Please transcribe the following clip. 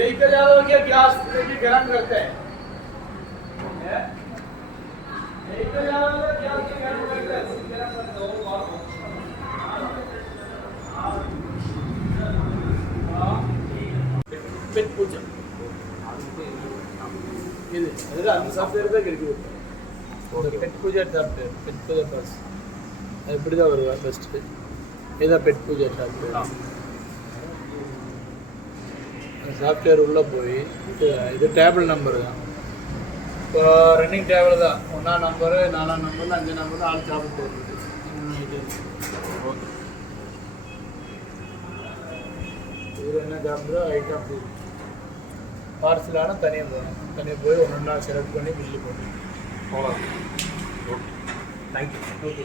लेकर जाओ क्या ग्लास लेके गरम करते हैं लेकर जाओ ग्लास के गरम करते हैं गरम कर दो பெட் பூஜை இது அதில் அந்த சாஃப்ட்வேர் தான் கிடைக்குது பெட் பூஜா சாஃப்ட்வேர் பெட் பூஜா பாஸ் அது இப்படி தான் வருவா ஃபஸ்ட்டு இதுதான் பெட் பூஜா சாஃப்ட்வேர் அந்த சாஃப்ட்வேர் உள்ளே போய் இது டேபிள் நம்பர் தான் இப்போ ரன்னிங் டேபிள் தான் 1ஆம் நம்பரு 4ஆம் நம்பர் 5ஆம் நம்பர் ஆள் சாப்பிட்டு வருது ஓகே இதில் என்ன சாப்பிட்றோ ஐட்டம் பார்சலான தனியாக போகணும் தனியாக போய் ஒன்று ஒன்றா செலக்ட் பண்ணி பில்லு போடணும் ஓகே தேங்க்யூ ஓகே